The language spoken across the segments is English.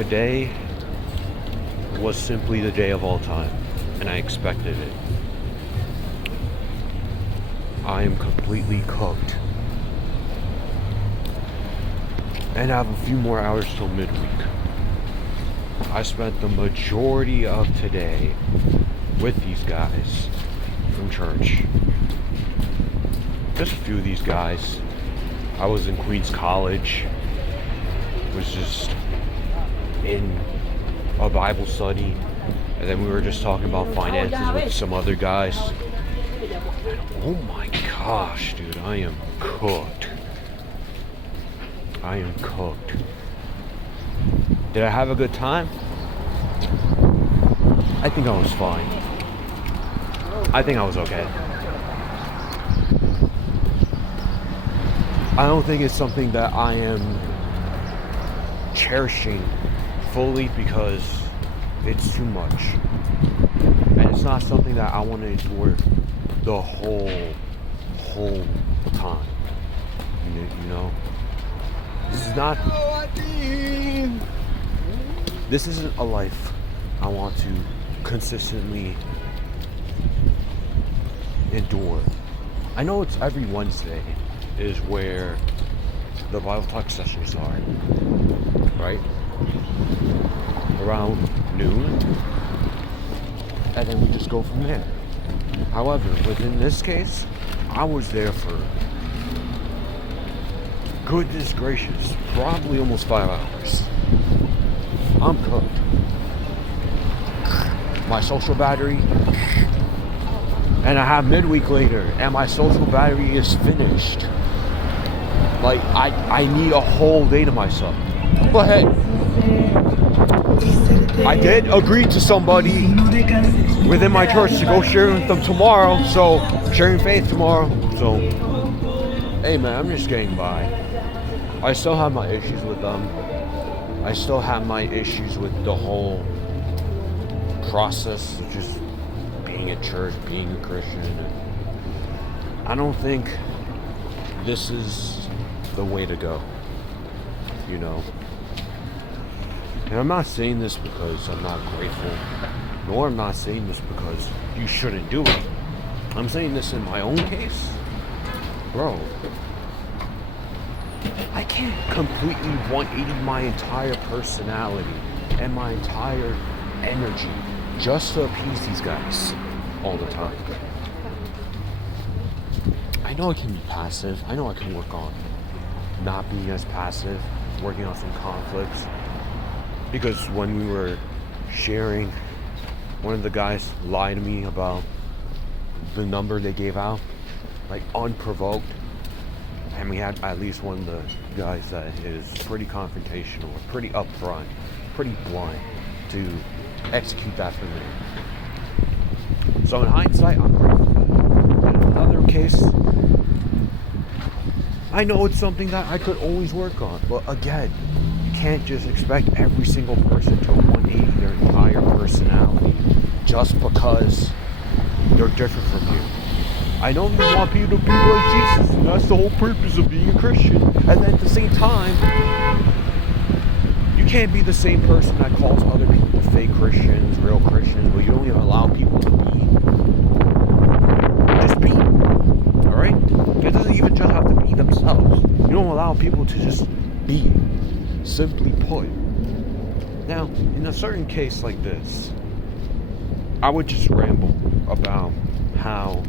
Today was simply the day of all time, and I expected it. I am completely cooked. And I have a few more hours till midweek. I spent the majority of today with these guys from church. Just a few of these guys. I was in Queens College, was just in a Bible study, and then we were just talking about finances with some other guys. Oh my gosh, dude, I am cooked. I am cooked. Did I have a good time? I think I was fine. I think I was okay. I don't think it's something that I am cherishing fully because it's too much. And it's not something that I want to endure the whole time. You know? This isn't a life I want to consistently endure. I know it's every Wednesday is where the Bible talk sessions are, right? Around noon, and then we just go from there. However, within this case, I was there for, goodness gracious, probably almost 5 hours. I'm cooked. My social battery, and I have midweek later, and my social battery is finished. Like, I need a whole day to myself. But hey, I did agree to somebody within my church to go share with them tomorrow. So, sharing faith tomorrow. So, hey man, I'm just getting by. I still have my issues with them. I still have my issues with the whole process of just being at church, being a Christian. I don't think this is the way to go, you know. And I'm not saying this because I'm not grateful, nor I'm not saying this because you shouldn't do it. I'm saying this in my own case. Bro, I can't completely 180 my entire personality and my entire energy just to appease these guys all the time. I know I can be passive. I know I can work on not being as passive, working on some conflicts. Because when we were sharing, one of the guys lied to me about the number they gave out, like unprovoked. And we had at least one of the guys that is pretty confrontational, pretty upfront, pretty blunt to execute that for me. So in hindsight, I'm grateful for that. In another case, I know it's something that I could always work on, but again, you can't just expect every single person to 180 their entire personality just because they're different from you. I know you want people to be like Jesus, and that's the whole purpose of being a Christian. And then at the same time, you can't be the same person that calls other people fake Christians, real Christians, but you don't even allow people to be. Just be. Alright? It doesn't even just have to be themselves. You don't allow people to just be. Simply put. Now, in a certain case like this, I would just ramble about how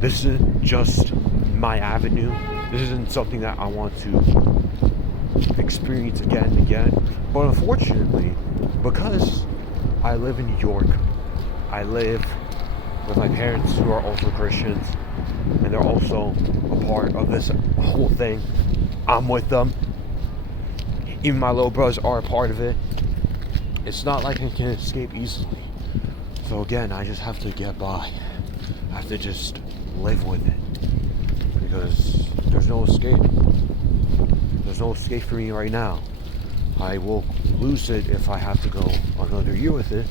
this isn't just my avenue. This isn't something that I want to experience again and again. But unfortunately, because I live in New York, I live with my parents who are also Christians, and they're also a part of this whole thing. I'm with them. Even my little brothers are a part of it. It's not like I can escape easily. So again, I just have to get by. I have to just live with it. Because there's no escape. There's no escape for me right now. I will lose it if I have to go another year with it.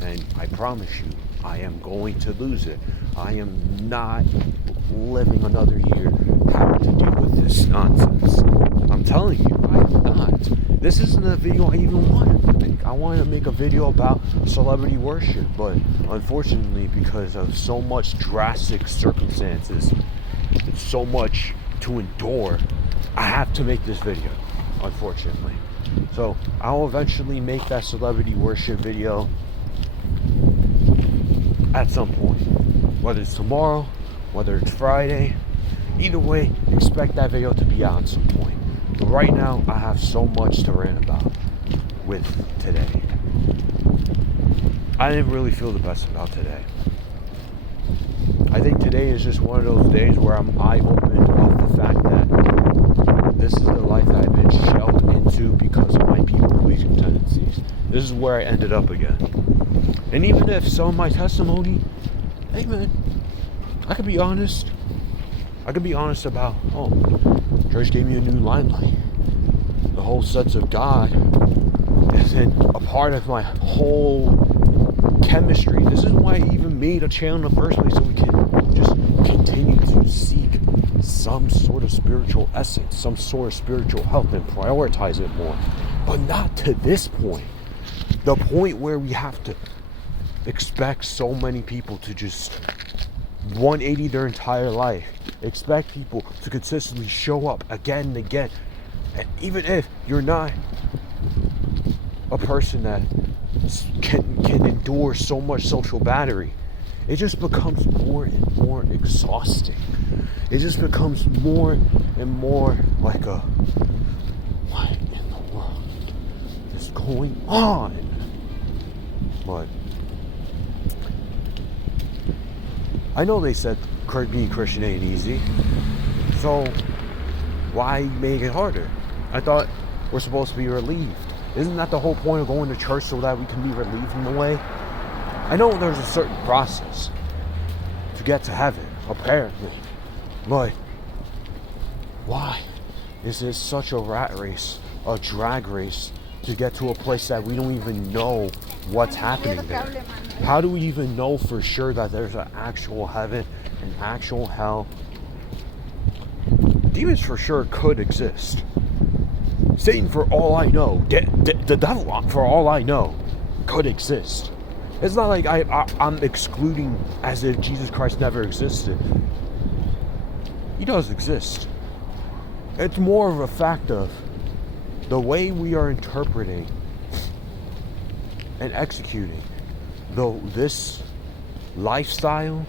And I promise you, I am going to lose it. I am not living another year having to deal with this nonsense. I'm telling you, I'm not. This isn't a video I even wanted to make. I wanted to make a video about celebrity worship, but unfortunately, because of so much drastic circumstances, it's so much to endure, I have to make this video, unfortunately. So I'll eventually make that celebrity worship video at some point, whether it's tomorrow, whether it's Friday. Either way, expect that video to be out at some point. But right now, I have so much to rant about with today. I didn't really feel the best about today. I think today is just one of those days where I'm eye-opened off the fact that this is the life that I've been shelled into because of my people-pleasing tendencies. This is where I ended up again. And even if some of my testimony, hey man, I could be honest. I could be honest about, church gave me a new limelight. The whole sense of God isn't a part of my whole chemistry. This is why I even made a channel in the first place, so we can just continue to seek some sort of spiritual essence, some sort of spiritual health, and prioritize it more. But not to this point. The point where we have to expect so many people to just 180 their entire life. Expect people to consistently show up again and again. And even if you're not a person that can endure so much social battery, it just becomes more and more exhausting. It just becomes more and more like a, what in the world is going on? But I know they said being Christian ain't easy, so why make it harder? I thought we're supposed to be relieved. Isn't that the whole point of going to church, so that we can be relieved in a way? I know there's a certain process to get to heaven, apparently, but why is this such a rat race, a drag race, to get to a place that we don't even know what's happening there? How do we even know for sure that there's an actual heaven, an actual hell? Demons for sure could exist. Satan, for all I know, the devil, for all I know, could exist. It's not like I'm excluding as if Jesus Christ never existed. He does exist. It's more of a fact of the way we are interpreting and executing this lifestyle,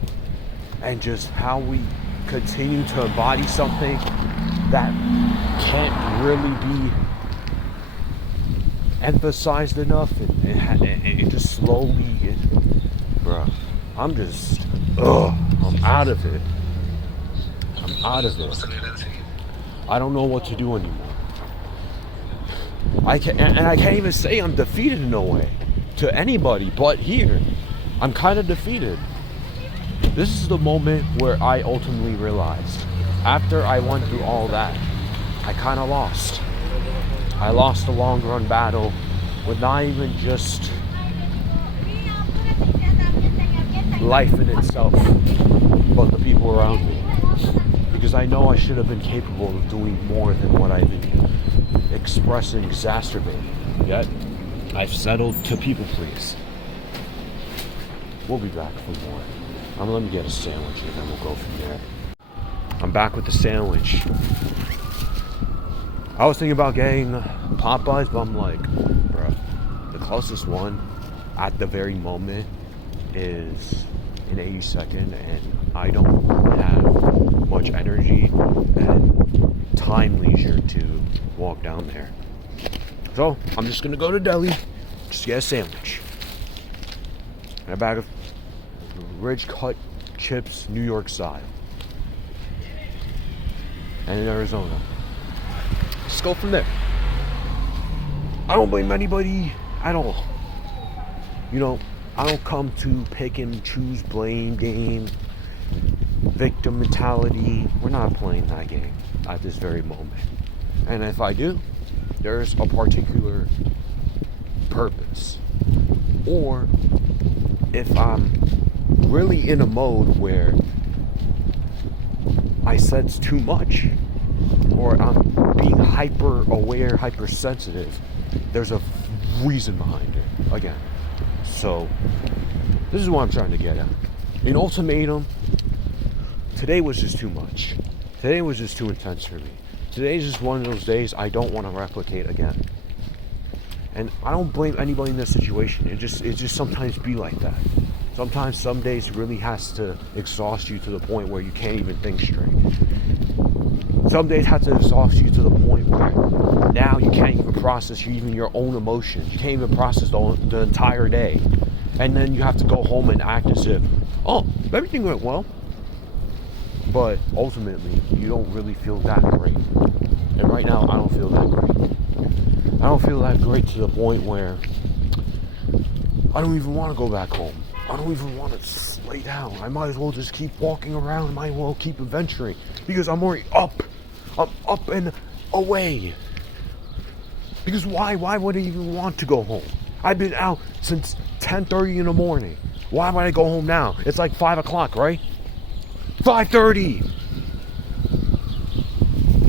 and just how we continue to embody something that can't really be emphasized enough, and it just slowly, bruh, I'm out of it. I'm out of it. I don't know what to do anymore. I can't even say I'm defeated in a way to anybody, but here, I'm kind of defeated. This is the moment where I ultimately realized, after I went through all that, I kind of lost. I lost the long run battle with not even just life in itself, but the people around me. Because I know I should have been capable of doing more than what I've been expressing, exacerbating. Yet, I've settled to people please. We'll be back for more. Let me get a sandwich and then we'll go from there. I'm back with the sandwich. I was thinking about getting Popeyes, but I'm like, bro, the closest one at the very moment is in 82nd, and I don't have much energy and time leisure to walk down there. So I'm just gonna go to deli, just get a sandwich and a bag of Ridge cut chips, New York style, and in Arizona. Just go from there. I don't blame anybody at all. You know, I don't come to pick and choose blame game, victim mentality. We're not playing that game at this very moment. And if I do, there's a particular purpose. Or if I'm really in a mode where I sense too much, or I'm being hyper aware, hypersensitive, there's a reason behind it. Again. So, this is what I'm trying to get at. An ultimatum, today was just too much. Today was just too intense for me. Today's just one of those days I don't want to replicate again. And I don't blame anybody in this situation. It just sometimes be like that. Sometimes some days really has to exhaust you to the point where you can't even think straight. Some days have to exhaust you to the point where now you can't even process even your own emotions. You can't even process the entire day. And then you have to go home and act as if, oh, everything went well. But ultimately, you don't really feel that great. And right now, I don't feel that great. I don't feel that great to the point where I don't even want to go back home. I don't even want to lay down. I might as well just keep walking around. I might as well keep adventuring. Because I'm already up. I'm up and away. Because why would I even want to go home? I've been out since 10:30 in the morning. Why would I go home now? It's like 5 o'clock, right? 5:30!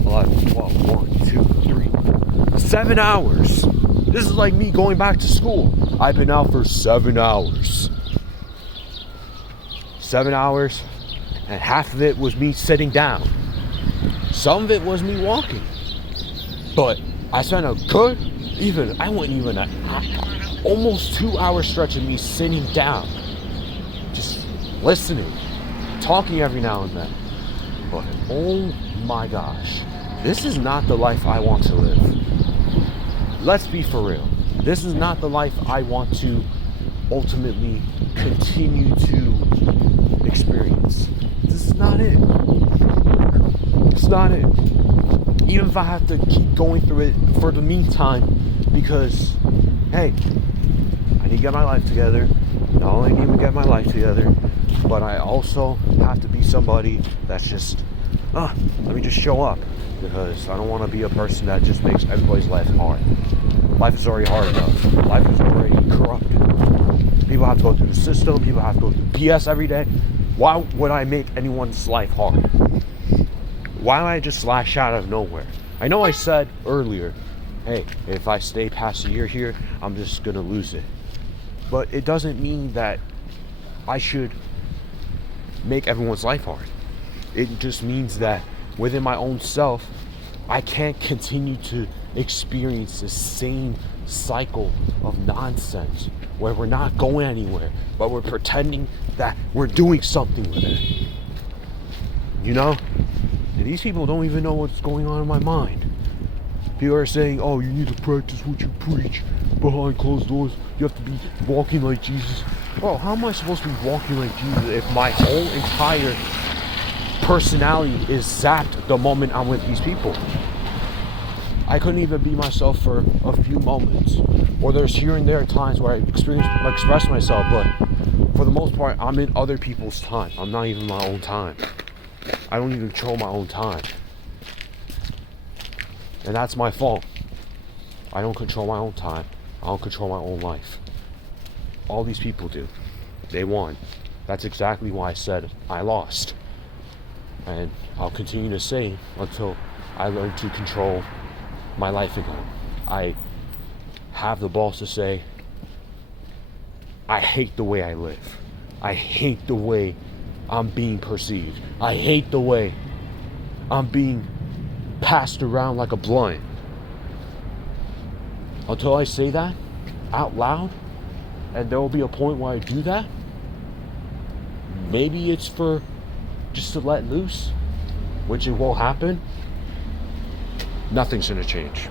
11, 12, 1, 2, 3. 7 hours. This is like me going back to school. I've been out for 7 hours. 7 hours, and half of it was me sitting down. Some of it was me walking. But I spent a good, almost 2 hour stretch of me sitting down. Just listening, talking every now and then. But oh my gosh, this is not the life I want to live. Let's be for real. This is not the life I want to ultimately continue to experience. This is not it. It's not it. Even if I have to keep going through it for the meantime, because, hey, I need to get my life together. Not only need to get my life together, but I also have to be somebody that's just, let me just show up. Because I don't want to be a person that just makes everybody's life hard. Life is already hard enough. Life is already corrupted. People have to go through the system. People have to go through BS every day. Why would I make anyone's life hard? Why would I just slash out of nowhere? I know I said earlier, hey, if I stay past a year here, I'm just going to lose it. But it doesn't mean that I should make everyone's life hard. It just means that within my own self, I can't continue to experience the same cycle of nonsense where we're not going anywhere, but we're pretending that we're doing something with it. You know? And these people don't even know what's going on in my mind. People are saying, oh, you need to practice what you preach behind closed doors. You have to be walking like Jesus. Bro, how am I supposed to be walking like Jesus if my whole entire personality is zapped the moment I'm with these people? I couldn't even be myself for a few moments. Or there's here and there times where I express myself, but for the most part, I'm in other people's time. I'm not even my own time. I don't even control my own time. And that's my fault. I don't control my own time. I don't control my own life. All these people do. They won. That's exactly why I said I lost. And I'll continue to say until I learn to control my life again. I have the balls to say, I hate the way I live. I hate the way I'm being perceived. I hate the way I'm being passed around like a blunt. Until I say that out loud, and there will be a point where I do that, maybe it's for just to let loose, which it won't happen. Nothing's gonna change.